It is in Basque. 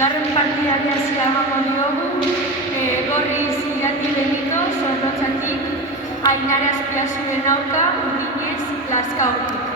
Bigarren partidari hasiera emango diogu, Gorriz Irati Benito Zorrotzatik, Ainara Azpiazuren aurka Urrinez Lazkaotik.